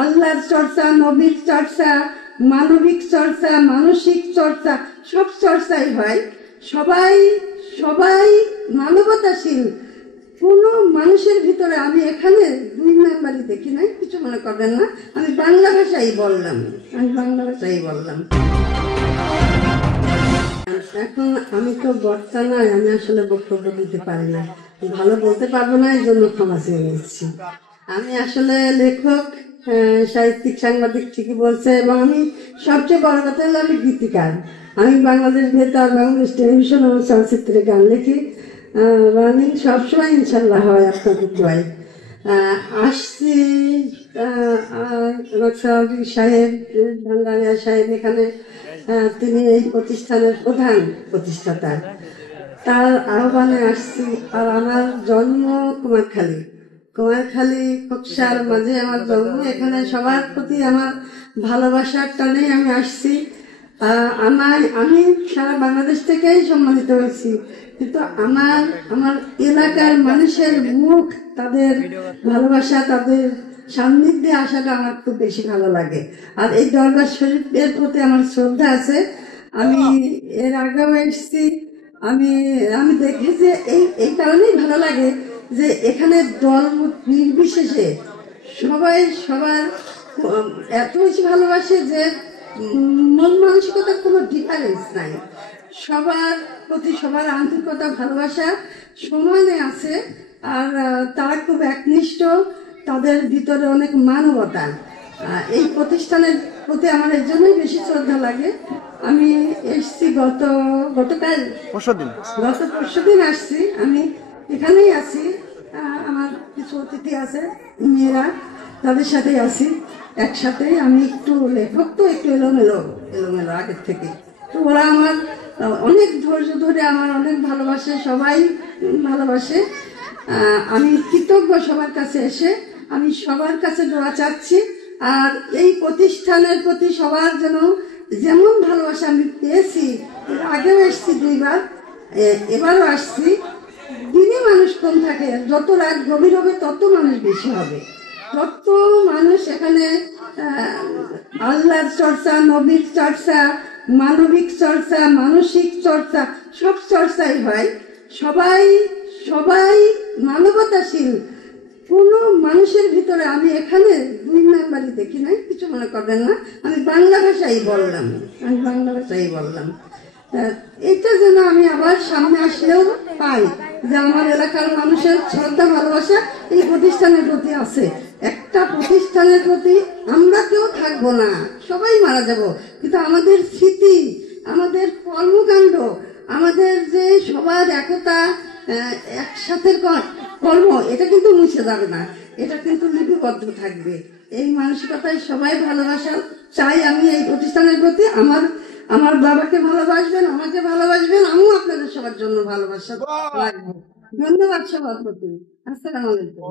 আল্লাহর চর্চা, নবীর চর্চা, মানবিক চর্চা, মানসিক চর্চা, সব চর্চাই হয়। সবাই সবাই মানবতাশীল। কোনো মানুষের ভিতরে আমি এখানে দুই নাম্বারই দেখি নাই, কিছু মনে করবেন না। আমি বাংলা ভাষাই বললাম। এখন আমি তো বক্তা নয়, আমি আসলে বক্তব্য দিতে পারি না, ভালো বলতে পারবো না, এই জন্য ক্ষমা চেয়ে নিচ্ছি। আমি আসলে লেখক, সাহিত্যিক, সাংবাদিক ঠিকই বলছে, এবং আমি সবচেয়ে বড় কথা হলো আমি গীতিকার। আমি বাংলাদেশ বেতার, বাংলাদেশ টেলিভিশন ও চলচ্চিত্রে গান লিখি। রানিং সবসময় ইনশাল্লাহ হয় আপনাদের দোয়ায়। আসছি সাহেব, ভান্ডারিয়া সাহেব এখানে, তিনি এই প্রতিষ্ঠানের প্রধান প্রতিষ্ঠাতা, তার আহ্বানে আসছি। আর আমার জন্ম কুমারখালী খোকসার মাঝে আমার জন্ম। এখানে সবার প্রতি আমার ভালোবাসার টানেই আমি আসছি। আমি সারা বাংলাদেশ থেকেই সম্মানিত হয়েছি, কিন্তু আমার এলাকার মানুষের মুখ, তাদের ভালোবাসা, তাদের সান্নিধ্যে আসাটা আমার খুব বেশি ভালো লাগে। আর এই দরবার শরীফের প্রতি আমার শ্রদ্ধা আছে। আমি এর আগেও এসেছি। আমি দেখেছি, এই কারণেই ভালো লাগে যে এখানে দল নির্বিশেষে সবাই সবার এত বেশি ভালোবাসে যে মন মানসিকতার কোনো ডিফারেন্স নাই। সবার প্রতি সবার আন্তরিকতা, ভালোবাসা সমানে আছে। আর তারা খুব একনিষ্ঠ, তাদের ভিতরে অনেক মানবতা। এই প্রতিষ্ঠানের প্রতি আমার এর জন্যই বেশি শ্রদ্ধা লাগে। আমি এসছি গত পরশুদিন আসছি। আমি এখানেই আছি, আমার কিছু অতিথি আছে, মেয়েরা, তাদের সাথেই আছি একসাথেই। আমি একটু লেখক তো, একটু এলোমেলো আগের থেকে। তো ওরা আমার অনেক ধৈর্য ধরে আমার অনেক ভালোবাসে, সবাই ভালোবাসে। আমি কৃতজ্ঞ সবার কাছে এসে। আমি সবার কাছে দোয়া চাচ্ছি। আর এই প্রতিষ্ঠানের প্রতি সবার যেমন ভালোবাসা আমি পেয়েছি, আগেও এসছি 2 বার, এবারও আসছি। দিনে মানুষ কম থাকে, যত রাত গভীর হবে তত মানুষ বেশি হবে, তত মানুষ এখানে আল্লাহর চর্চা, নবীর চর্চা, মানবিক চর্চা, মানসিক চর্চা, সব চর্চাই হয়। সবাই সবাই মানবতাশীল। কোনো মানুষের ভিতরে আমি এখানে দুই নাম্বারই দেখি নাই, কিছু মনে করবেন না। আমি বাংলা ভাষাই বললাম। এটা যেন আমি আবার সামনে আসলেও পাই, যে আমার এলাকার মানুষের শ্রদ্ধা, ভালোবাসা এই প্রতিষ্ঠানের প্রতি আছে। একটা প্রতিষ্ঠানের প্রতি আমরা কেউ থাকবো না, সবাই মারা যাব, কিন্তু আমাদের স্মৃতি, আমাদের কর্মকাণ্ড, আমাদের যে সবার একতা, একসাথে কর্ম, এটা কিন্তু মুছে যাবে না, এটা কিন্তু লিপিবদ্ধ থাকবে। এই মানসিকতায় সবাই ভালোবাসা চাই আমি এই প্রতিষ্ঠানের প্রতি। আমার বাবাকে ভালোবাসবেন, আমাকে ভালোবাসবেন, আমিও আপনাদের সবার জন্য ভালোবাসা রাখবো। ধন্যবাদ সবার প্রতি। আসসালামু আলাইকুম।